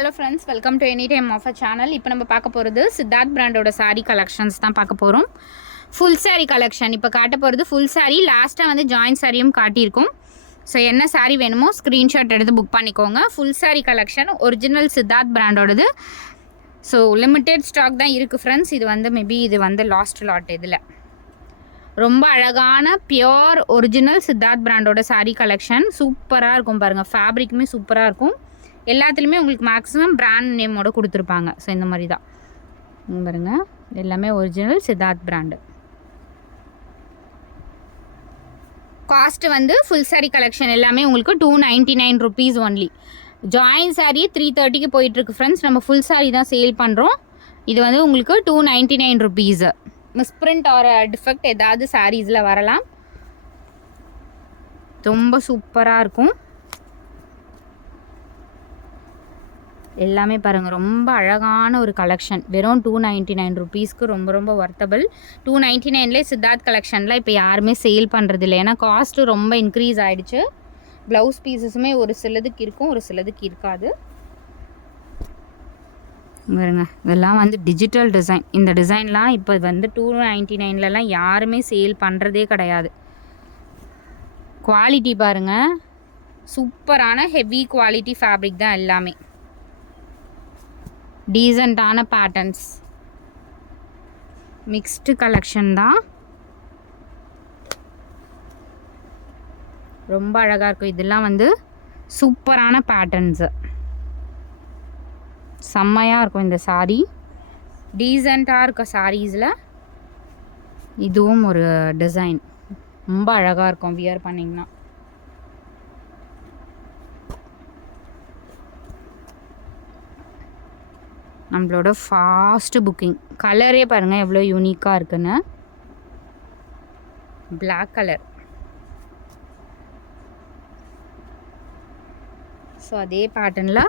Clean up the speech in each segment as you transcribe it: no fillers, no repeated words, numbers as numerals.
hello friends, welcome to Anytime Offer channel. இப்போ நம்ம பார்க்க போகிறது சித்தார்த் பிராண்டோட saree collections தான் பார்க்க போகிறோம். ஃபுல் saree collection இப்போ காட்ட போகிறது ஃபுல் saree. லாஸ்ட்டாக வந்து ஜாயின் சாரியும் காட்டியிருக்கோம். ஸோ என்ன saree வேணுமோ ஸ்க்ரீன்ஷாட் எடுத்து புக் பண்ணிக்கோங்க. Full saree collection original Siddharth பிராண்டோடது. ஸோ லிமிட்டெட் ஸ்டாக் தான் இருக்குது ஃப்ரெண்ட்ஸ். இது வந்து மேபி இது வந்து லாஸ்ட் லாட். இதில் ரொம்ப அழகான பியோர் ஒரிஜினல் சித்தார்த் பிராண்டோட saree collection சூப்பராக இருக்கும் பாருங்கள். ஃபேப்ரிக்குமே சூப்பராக இருக்கும். எல்லாத்துலேயுமே உங்களுக்கு மேக்ஸிமம் பிராண்ட் நேமோட கொடுத்துருப்பாங்க. ஸோ இந்த மாதிரி தான் பாருங்க, எல்லாமே ஒரிஜினல் சித்தார்த் பிராண்டு. காஸ்ட் வந்து ஃபுல் saree கலெக்ஷன் எல்லாமே உங்களுக்கு 299 rupees ஒன்லி. ஜாயின் saree 330க்கு போயிட்டுருக்கு ஃப்ரெண்ட்ஸ். நம்ம ஃபுல் saree தான் சேல் பண்ணுறோம். இது வந்து உங்களுக்கு 299 rupees. மிஸ்பிரிண்ட் ஆர் டிஃபெக்ட் ஏதாவது சாரீஸில் வரலாம். ரொம்ப சூப்பராக இருக்கும். எல்லாமே பாருங்கள், ரொம்ப அழகான ஒரு கலெக்ஷன். வெறும் 299 rupeesக்கு ரொம்ப ரொம்ப ஒர்த்தபிள். 299லே சித்தார்த் கலெக்ஷனில் இப்போ யாருமே சேல் பண்ணுறது இல்லை. ஏன்னா காஸ்ட்டு ரொம்ப இன்க்ரீஸ் ஆகிடுச்சு. ப்ளவுஸ் பீசஸுமே ஒரு சிலதுக்கு இருக்கும், ஒரு சிலதுக்கு இருக்காது. பாருங்க, இதெல்லாம் வந்து டிஜிட்டல் டிசைன். இந்த டிசைன்லாம் இப்போ வந்து 299லலாம் யாருமே சேல் பண்ணுறதே கிடையாது. குவாலிட்டி பாருங்கள், சூப்பரான ஹெவி குவாலிட்டி ஃபேப்ரிக் தான் எல்லாமே. டீசெண்டான பேட்டர்ன்ஸ், மிக்ஸ்டு கலெக்ஷன் தான். ரொம்ப அழகாக இருக்கும். இதெல்லாம் வந்து சூப்பரான பேட்டர்ன்ஸு, செம்மையாக இருக்கும் இந்த சாரீ. டீசெண்டாக இருக்க சாரீஸில் இதுவும் ஒரு டிசைன். ரொம்ப அழகாக இருக்கும் வியர் பண்ணிங்கன்னா. நம்மளோட ஃபாஸ்ட் புக்கிங். கலரே பாருங்கள் எவ்வளோ யூனிக்காக இருக்குன்னு. Black colour. ஸோ அதே பேட்டர்னில்,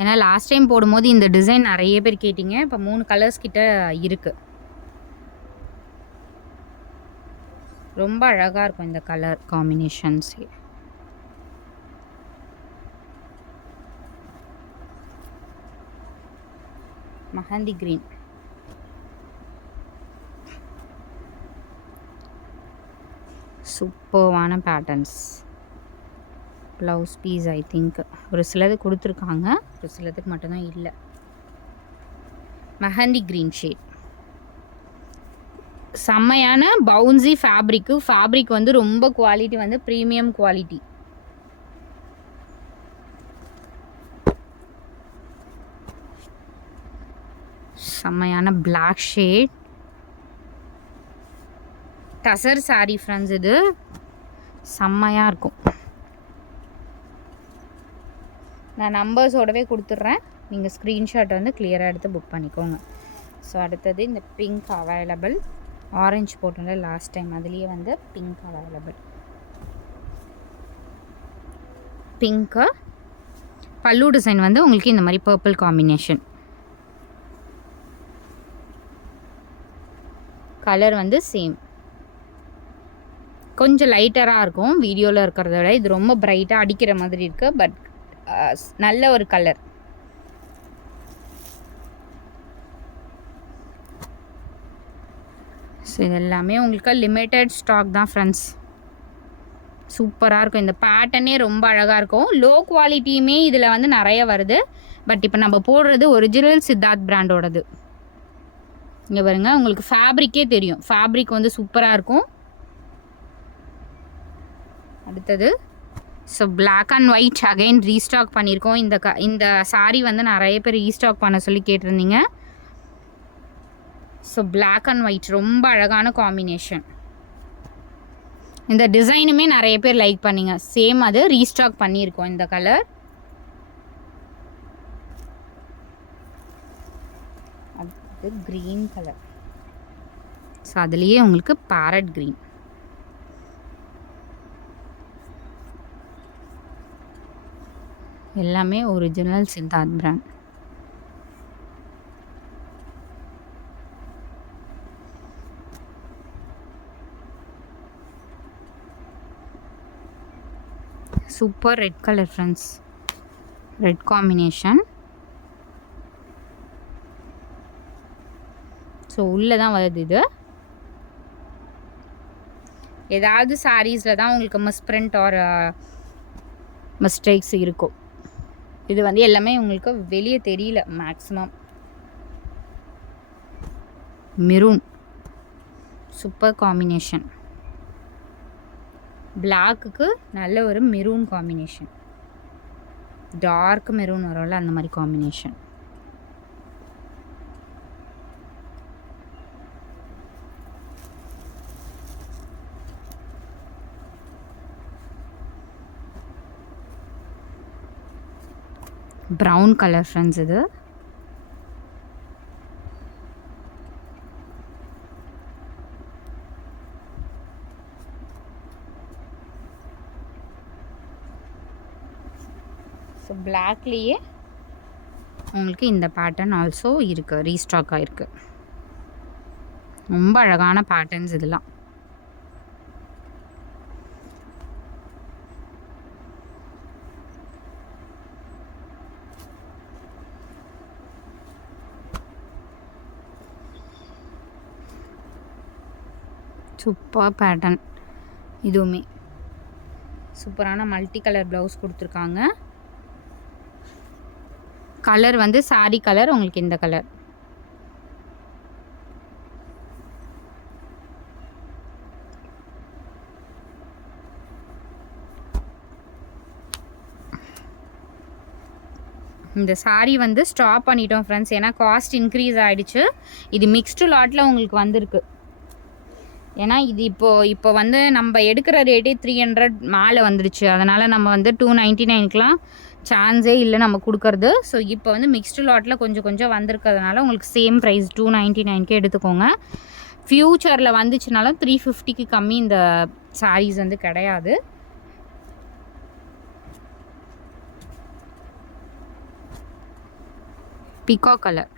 ஏன்னா லாஸ்ட் டைம் போடும்போது இந்த டிசைன் நிறைய பேர் கேட்டிங்க. இப்போ 3 கலர்ஸ் கிட்ட இருக்குது. ரொம்ப அழகாக இருக்கும் இந்த கலர் காம்பினேஷன்ஸ். மஹந்தி கிரீன், சூப்பர்வான patterns. Blouse piece I think ஒரு சிலது கொடுத்துருக்காங்க, ஒரு சிலதுக்கு மட்டும்தான் இல்லை. மஹந்தி கிரீன் ஷேட், செம்மையான பவுன்சி ஃபேப்ரிக்கு. ஃபேப்ரிக் வந்து ரொம்ப குவாலிட்டி வந்து ப்ரீமியம் குவாலிட்டி. செம்மையான black shade tussar saree friends. இது செம்மையாக இருக்கும். நான் நம்பர்ஸோடவே கொடுத்துட்றேன், நீங்கள் ஸ்க்ரீன்ஷாட் வந்து கிளியராக எடுத்து புக் பண்ணிக்கோங்க. ஸோ அடுத்தது இந்த பிங்க் அவைலபிள். ஆரஞ்சு போட்டோம்ல லாஸ்ட் டைம், அதுலேயே வந்து பிங்க் அவைலபிள். பிங்க்கு பல்லு டிசைன் வந்து உங்களுக்கு இந்த மாதிரி பர்பிள் காம்பினேஷன். கலர் வந்து சேம், கொஞ்சம் லைட்டராக இருக்கும் வீடியோவில் இருக்கிறத விட. இது ரொம்ப பிரைட்டாக அடிக்கிற மாதிரி இருக்குது, பட் நல்ல ஒரு கலர். ஸோ இது எல்லாமே உங்களுக்கு லிமிட்டட் ஸ்டாக் தான் ஃப்ரெண்ட்ஸ். சூப்பராக இருக்கும். இந்த பேட்டர்னே ரொம்ப அழகாக இருக்கும். லோ குவாலிட்டியுமே இதில் வந்து நிறைய வருது. பட் இப்போ நம்ம போடுறது ஒரிஜினல் சித்தார்த் பிராண்டோடது. இங்கே பாருங்க, உங்களுக்கு ஃபேப்ரிக்கே தெரியும். ஃபேப்ரிக் வந்து சூப்பராக இருக்கும். அடுத்தது so black and white again restock பண்ணியிருக்கோம். இந்த சாரீ வந்து நிறைய பேர் ரீஸ்டாக் பண்ண சொல்லி கேட்டிருந்தீங்க. ஸோ பிளாக் அண்ட் ஒயிட் ரொம்ப அழகான காம்பினேஷன். இந்த டிசைனுமே நிறைய பேர் லைக் பண்ணிங்க. சேம் அது ரீஸ்டாக் பண்ணியிருக்கோம் இந்த கலர். அது க்ரீன் கலர். ஸோ அதுலேயே உங்களுக்கு பேரட் க்ரீன். எல்லாமே original Siddharth brand. Super red colour friends, red combination. So உள்ளே தான் வருது இது. ஏதாவது சாரீஸில் தான் உங்களுக்கு மிஸ்பிரிண்ட் ஆர் மிஸ்டேக்ஸ் இருக்கும். இது வந்து எல்லாமே உங்களுக்கு வெளியே தெரியல மேக்ஸிமம். மெரூன் சூப்பர் காம்பினேஷன், பிளாக்குக்கு நல்ல ஒரு மெரூன் காம்பினேஷன், டார்க் மெரூன் வரும்ல அந்த மாதிரி காம்பினேஷன். ப்ரௌன் கலர் ஃப்ரெண்ட்ஸ் இது. ஸோ பிளாக்லேயே உங்களுக்கு இந்த பேட்டர்ன் ஆல்சோ இருக்குது, ரீஸ்டாக் ஆகிருக்கு. ரொம்ப அழகான பேட்டர்ன்ஸ் இதெல்லாம். சூப்பர் பேட்டர்ன், இதுவுமே சூப்பரான மல்டி கலர் ப்ளவுஸ் கொடுத்துருக்காங்க. கலர் வந்து சாரி கலர் உங்களுக்கு இந்த கலர். இந்த சாரீ வந்து ஸ்டாப் பண்ணிட்டோம் ஃப்ரெண்ட்ஸ், ஏன்னா காஸ்ட் இன்க்ரீஸ் ஆகிடுச்சு. இது மிக்ஸ்டு லாட்டில் உங்களுக்கு வந்திருக்கு. ஏன்னா இது இப்போ வந்து நம்ம எடுக்கிற ரேட்டே 300 மேலே வந்துடுச்சு. அதனால் நம்ம வந்து 299க்கெலாம் சான்ஸே இல்லை நம்ம கொடுக்கறது. ஸோ இப்போ வந்து மிக்ஸ்டு லாட்டில் கொஞ்சம் கொஞ்சம் வந்திருக்கிறதுனால உங்களுக்கு சேம் ப்ரைஸ் 299க்கே எடுத்துக்கோங்க. ஃப்யூச்சரில் வந்துச்சுனாலும் 350க்கு கம்மி இந்த சாரீஸ் வந்து கிடையாது. பிகா கலர்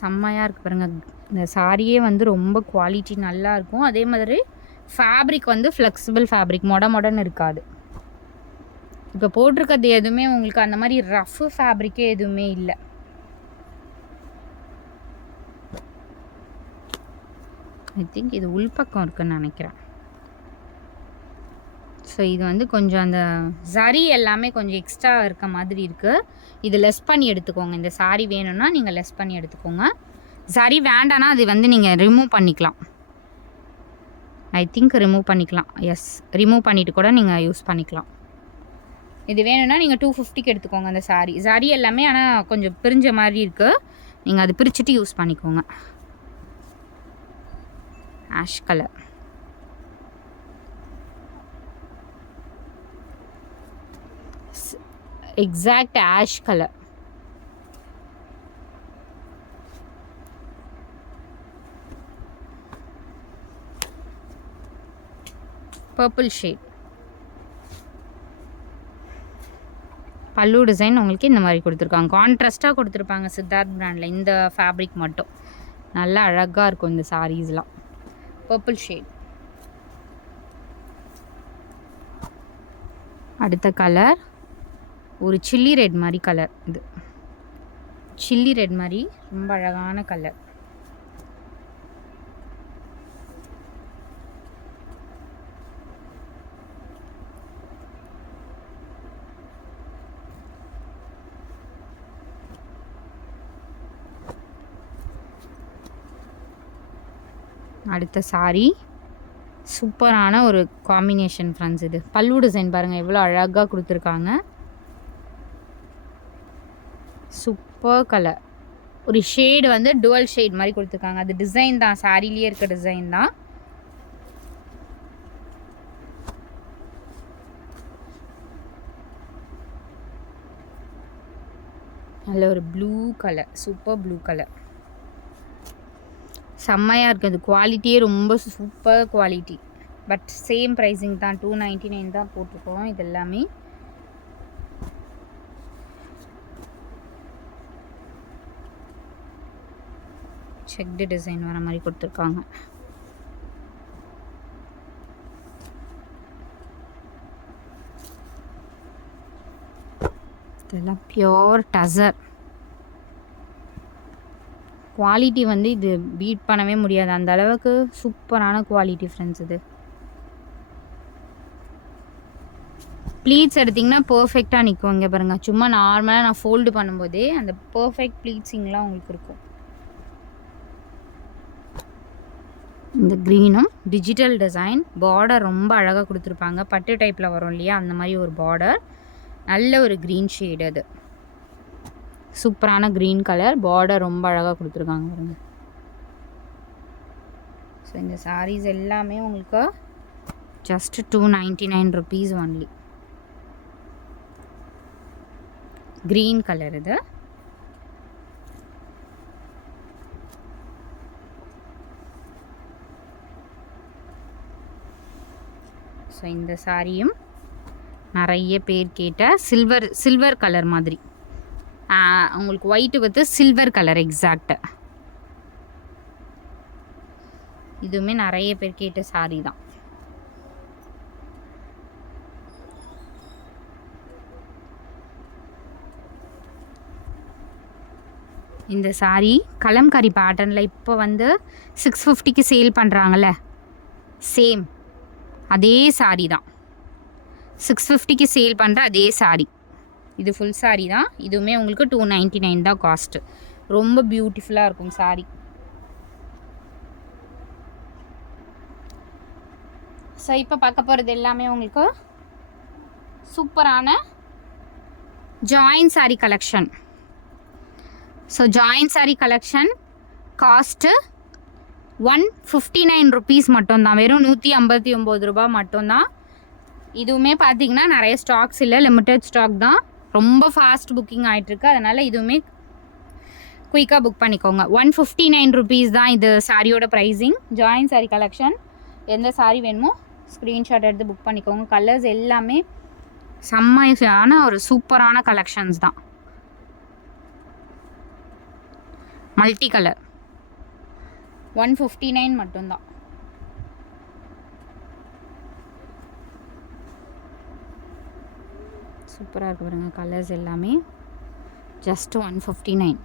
செம்மையாக இருக்குது பாருங்கள். இந்த சாரியே வந்து ரொம்ப குவாலிட்டி நல்லாயிருக்கும். அதே மாதிரி ஃபேப்ரிக் வந்து ஃப்ளெக்சிபிள் ஃபேப்ரிக், மொடன்னு இருக்காது. இப்போ போட்டிருக்கிறது எதுவுமே உங்களுக்கு அந்த மாதிரி ரஃப் ஃபேப்ரிக்கே எதுவுமே இல்லை. ஐ திங்க் இது உள்பக்கம் இருக்குன்னு நினைக்கிறேன். ஸோ இது வந்து கொஞ்சம் அந்த சரி எல்லாமே கொஞ்சம் எக்ஸ்ட்ரா இருக்க மாதிரி இருக்குது. இது லெஸ் பண்ணி எடுத்துக்கோங்க. இந்த சாரி வேணும்னா நீங்கள் லெஸ் பண்ணி எடுத்துக்கோங்க. சரி வேண்டானா அது வந்து நீங்கள் ரிமூவ் பண்ணிக்கலாம். ஐ திங்க் ரிமூவ் பண்ணிக்கலாம். எஸ், ரிமூவ் பண்ணிவிட்டு கூட நீங்கள் யூஸ் பண்ணிக்கலாம். இது வேணும்னா நீங்கள் 250க்கு எடுத்துக்கோங்க அந்த சாரி. சாரி எல்லாமே ஆனால் கொஞ்சம் பிரிஞ்ச மாதிரி இருக்குது. நீங்கள் அது பிரிச்சுட்டு யூஸ் பண்ணிக்கோங்க. Ash colour, exact ash colour. Purple shade. பல்லு டிசைன் உங்களுக்கு இந்த மாதிரி கொடுத்துருக்காங்க. கான்ட்ராஸ்ட்டாக கொடுத்துருப்பாங்க சித்தார்த் பிராண்டில். இந்த ஃபேப்ரிக் மட்டும் நல்லா அழகாக இருக்கும் இந்த சாரீஸ்லாம். Purple shade. அடுத்த கலர் ஒரு சில்லி ரெட் மாதிரி கலர். இது சில்லி ரெட் மாதிரி ரொம்ப அழகான கலர். அடுத்த சாரி சூப்பரான ஒரு காம்பினேஷன் ஃப்ரெண்ட்ஸ். இது பல்லு டிசைன் பாருங்கள் எவ்வளோ அழகாக கொடுத்துருக்காங்க. Super colour. ஒரு ஷேடு வந்து டுவல் ஷேட் மாதிரி கொடுத்துருக்காங்க. அது டிசைன் தான், சாரிலேயே இருக்க டிசைன் தான். நல்ல ஒரு blue colour, super blue colour. செம்மையாக இருக்குது. அது குவாலிட்டியே ரொம்ப super quality. But same pricing தான், 299 தான் போட்டிருக்கோம். இது எல்லாமே செக்டு டிசைன் வர மாதிரி கொடுத்துருக்காங்க. இதெல்லாம் பியோர் டசர். குவாலிட்டி வந்து இது பீட் பண்ணவே முடியாது, அந்த அளவுக்கு சூப்பரான குவாலிட்டி ஃப்ரெண்ட்ஸ். இது ப்ளீட்ஸ் எடுத்திங்கன்னா பர்ஃபெக்டாக நிற்கும். இங்கே பாருங்கள், சும்மா நார்மலாக நான் ஃபோல்டு பண்ணும்போதே அந்த பர்ஃபெக்ட் ப்ளீட்ஸிங்லாம் உங்களுக்கு இருக்கும். இந்த க்ரீனும் டிஜிட்டல் டிசைன், பார்டர் ரொம்ப அழகாக கொடுத்துருப்பாங்க. பட்டு டைப்பில் வரும் இல்லையா, அந்த மாதிரி ஒரு பார்டர். நல்ல ஒரு க்ரீன் ஷேடு, அது சூப்பரான க்ரீன் கலர். பார்டர் ரொம்ப அழகாக கொடுத்துருக்காங்க பாருங்க. ஸோ இந்த சாரீஸ் எல்லாமே உங்களுக்கு just 299 rupees only. Green colour இது. ஸோ இந்த சாரியும் நிறைய பேர் கேட்ட சில்வர் கலர் மாதிரி, உங்களுக்கு white with silver colour exact. இதுவுமே நிறைய பேர் கேட்ட சாரி தான். இந்த சாரி கலம்காரி பேட்டர்னில் இப்போ வந்து 650க்கு சேல் பண்ணுறாங்கல்ல, சேம் அதே சாரி தான். 650க்கு சேல் பண்ணுற அதே சாரி. இது ஃபுல் சாரி தான். இதுவுமே உங்களுக்கு 299 தான் காஸ்ட்டு. ரொம்ப பியூட்டிஃபுல்லாக இருக்கும் சாரி. ஸோ இப்போ பார்க்க போகிறது எல்லாமே உங்களுக்கு சூப்பரான join sorry collection. So join sorry collection cost 159 rupees மட்டும்தான். வெறும் 159 ரூபா மட்டும்தான். இதுவுமே பார்த்தீங்கன்னா நிறைய ஸ்டாக்ஸ் இல்லை, லிமிட்டட் ஸ்டாக் தான். ரொம்ப ஃபாஸ்ட் புக்கிங் ஆகிட்டுருக்கு, அதனால் இதுவுமே குயிக்காக புக் பண்ணிக்கோங்க. 159 rupees தான் இது சாரியோட ப்ரைஸிங். Join sorry collection. எந்த சாரி வேணுமோ ஸ்க்ரீன்ஷாட் எடுத்து புக் பண்ணிக்கோங்க. கலர்ஸ் எல்லாமே செம்மையான ஒரு சூப்பரான கலெக்ஷன்ஸ் தான். மல்டி கலர் 159 மட்டும்தான். சூப்பராக இருக்கு பாருங்க, கலர்ஸ் எல்லாமே ஜஸ்ட் 159.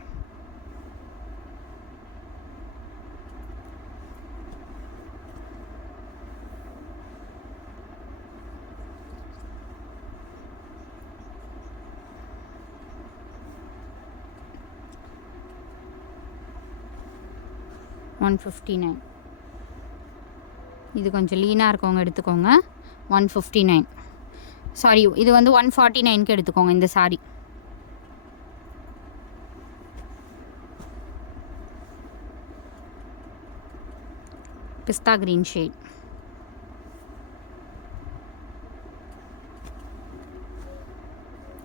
இது கொஞ்சம் லீனாக இருக்கவங்க எடுத்துக்கோங்க. 159. சாரி, இது வந்து 149க்கு எடுத்துக்கோங்க இந்த சாரி. பிஸ்தா கிரீன் ஷேட்.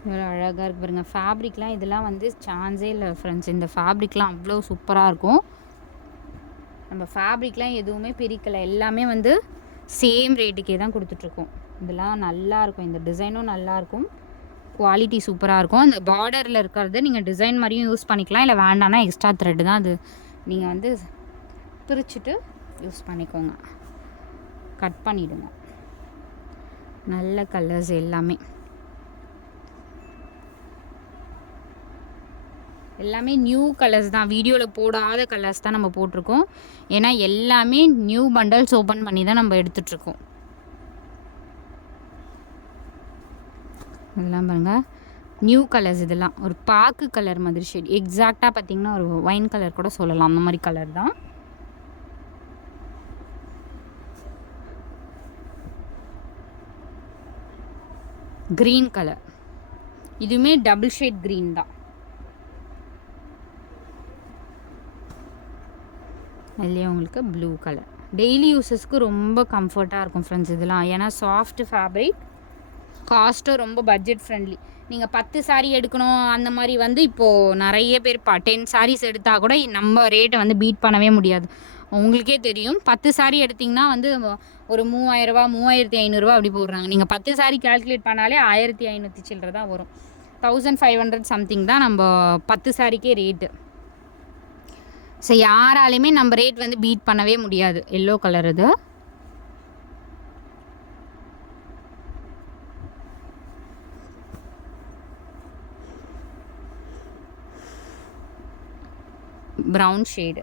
இவ்வளோ அழகாக இருக்கு பாருங்க. ஃபேப்ரிக்லாம் இதெல்லாம் வந்து சான்ஸே இல்லை ஃப்ரெண்ட்ஸ். இந்த ஃபேப்ரிக்லாம் அவ்வளோ சூப்பராக இருக்கும். நம்ம ஃபேப்ரிக்லாம் எதுவுமே பிரிக்கலை, எல்லாமே வந்து சேம் ரேட்டுக்கே தான் கொடுத்துட்ருக்கோம். இதெல்லாம் நல்லாயிருக்கும், இந்த டிசைனும் நல்லாயிருக்கும், குவாலிட்டி சூப்பராக இருக்கும். அந்த பார்டரில் இருக்கிறது நீங்கள் டிசைன் மாதிரியும் யூஸ் பண்ணிக்கலாம், இல்லை வேண்டாம்னா எக்ஸ்ட்ரா த்ரெட்டு தான் அது நீங்கள் வந்து பிரிச்சுட்டு யூஸ் பண்ணிக்கோங்க, கட் பண்ணிவிடுங்க. நல்ல கலர்ஸ் எல்லாமே நியூ கலர்ஸ் தான். வீடியோவில் போடாத கலர்ஸ் தான் நம்ம போட்டிருக்கோம். ஏன்னா எல்லாமே நியூ பண்டல்ஸ் ஓப்பன் பண்ணி தான் நம்ம எடுத்துகிட்ருக்கோம். இதெல்லாம் பாருங்கள், நியூ கலர்ஸ். இதெல்லாம் ஒரு பாக்கு கலர் மாதிரி ஷேட். எக்ஸாக்டாக பார்த்திங்கன்னா ஒரு ஒயின் கலர் கூட சொல்லலாம், அந்த மாதிரி கலர் தான். Green colour. இதுவுமே டபுள் ஷேட் க்ரீன் தான். அதுலேயே உங்களுக்கு ப்ளூ கலர். டெய்லி யூஸஸ்க்கு ரொம்ப கம்ஃபர்ட்டாக இருக்கும் ஃப்ரெண்ட்ஸ் இதெல்லாம். ஏன்னா சாஃப்ட் ஃபேப்ரிக், காஸ்ட்டும் ரொம்ப பட்ஜெட் ஃப்ரெண்ட்லி. நீங்கள் 10 சாரீ எடுக்கணும் அந்த மாதிரி வந்து இப்போது நிறைய பேர் 10 சாரீஸ் எடுத்தால் கூட நம்ம ரேட்டை வந்து பீட் பண்ணவே முடியாது. உங்களுக்கே தெரியும், 10 சாரீ எடுத்திங்கன்னா வந்து ஒரு 3000 ரூபா 3500 அப்படி போடுறாங்க. நீங்கள் 10 சாரீ கால்குலேட் பண்ணாலே 1500 சில்லற தான் வரும். 1500 சம்திங் தான் நம்ம 10 சாரீக்கே ரேட்டு. ஸோ யாராலையுமே நம்ம ரேட் வந்து பீட் பண்ணவே முடியாது. எல்லோ கலர் இது. Brown shade,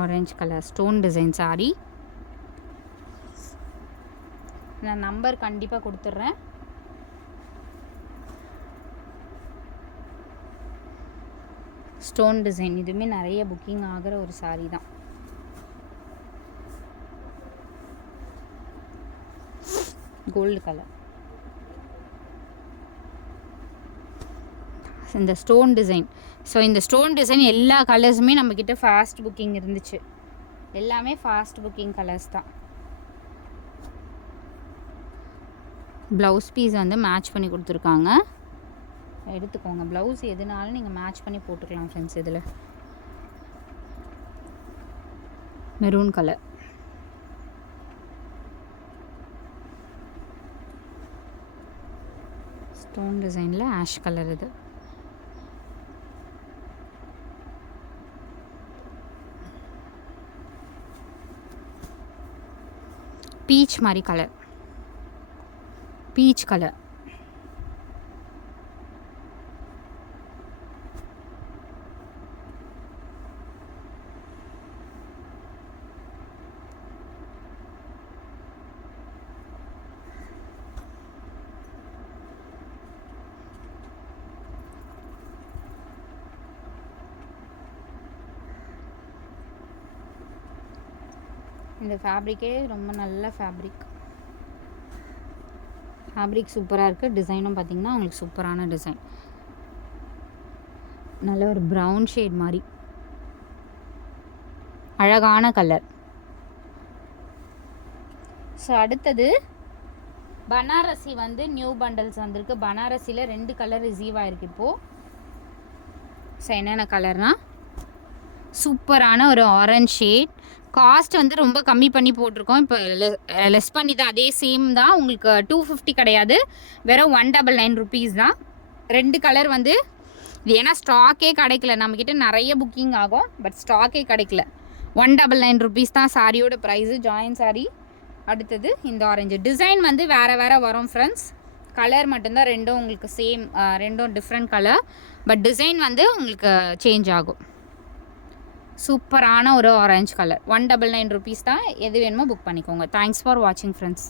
orange colour stone design sorry. நான் நம்பர் கண்டிப்பாக கொடுத்துட்றேன். ஸ்டோன் டிசைன் இதுவுமே நிறைய புக்கிங் ஆகிற ஒரு சாரீ தான். கோல்டு கலர், இந்த ஸ்டோன் டிசைன். ஸோ இந்த ஸ்டோன் டிசைன் எல்லா கலர்ஸுமே நம்மக்கிட்ட ஃபாஸ்ட் புக்கிங் இருந்துச்சு. எல்லாமே ஃபாஸ்ட் புக்கிங் கலர்ஸ் தான். ப்ளவுஸ் பீஸ் வந்து மேட்ச் பண்ணி கொடுத்துருக்காங்க, எடுத்துக்கோங்க. ப்ளவுஸ் எதுனாலும் நீங்கள் மேட்ச் பண்ணி போட்டுக்கலாம் ஃப்ரெண்ட்ஸ். இதில் மெரூன் கலர், ஸ்டோன் டிசைனில் ஆஷ் கலர், இது பீச் மாதிரி கலர், பீச் கலர். இந்த ஃபேப்ரிக்கே ரொம்ப நல்ல ஃபேப்ரிக் சூப்பராக இருக்குது. டிசைனும் பார்த்திங்கன்னா உங்களுக்கு சூப்பரான டிசைன், நல்ல ஒரு ப்ரௌன் ஷேட் மாதிரி அழகான கலர். ஸோ அடுத்தது பனாரசி வந்து நியூ பண்டல்ஸ் வந்திருக்கு. பனாரசியில் 2 கலர் ரிசீவ் ஆகிருக்கு இப்போது. ஸோ என்னென்ன கலர்னால் சூப்பரான ஒரு ஆரஞ்ச் ஷேட். காஸ்ட் வந்து ரொம்ப கம்மி பண்ணி போட்டிருக்கோம். இப்போ லெஸ் பண்ணி தான், அதே சேம் தான். உங்களுக்கு 250 கிடையாது, வெறும் 199 rupees தான். 2 கலர் வந்து இது ஏன்னா ஸ்டாக்கே கிடைக்கல, நம்மக்கிட்ட நிறைய புக்கிங் ஆகும், பட் ஸ்டாக்கே கிடைக்கல. 199 rupees தான் சாரியோட ப்ரைஸு, ஜாயின் சாரி. அடுத்தது இந்த ஆரஞ்சு டிசைன் வந்து வேறு வரும் ஃப்ரெண்ட்ஸ். கலர் மட்டும்தான் ரெண்டும் உங்களுக்கு சேம், ரெண்டும் டிஃப்ரெண்ட் கலர், பட் டிசைன் வந்து உங்களுக்கு சேஞ்ச் ஆகும். சூப்பரான ஒரு ஆரஞ்சு கலர், 199 rupees தான். எது வேணுமோ புக் பண்ணிக்கோங்க. தேங்க்ஸ் ஃபார் வாட்சிங் ஃப்ரெண்ட்ஸ்.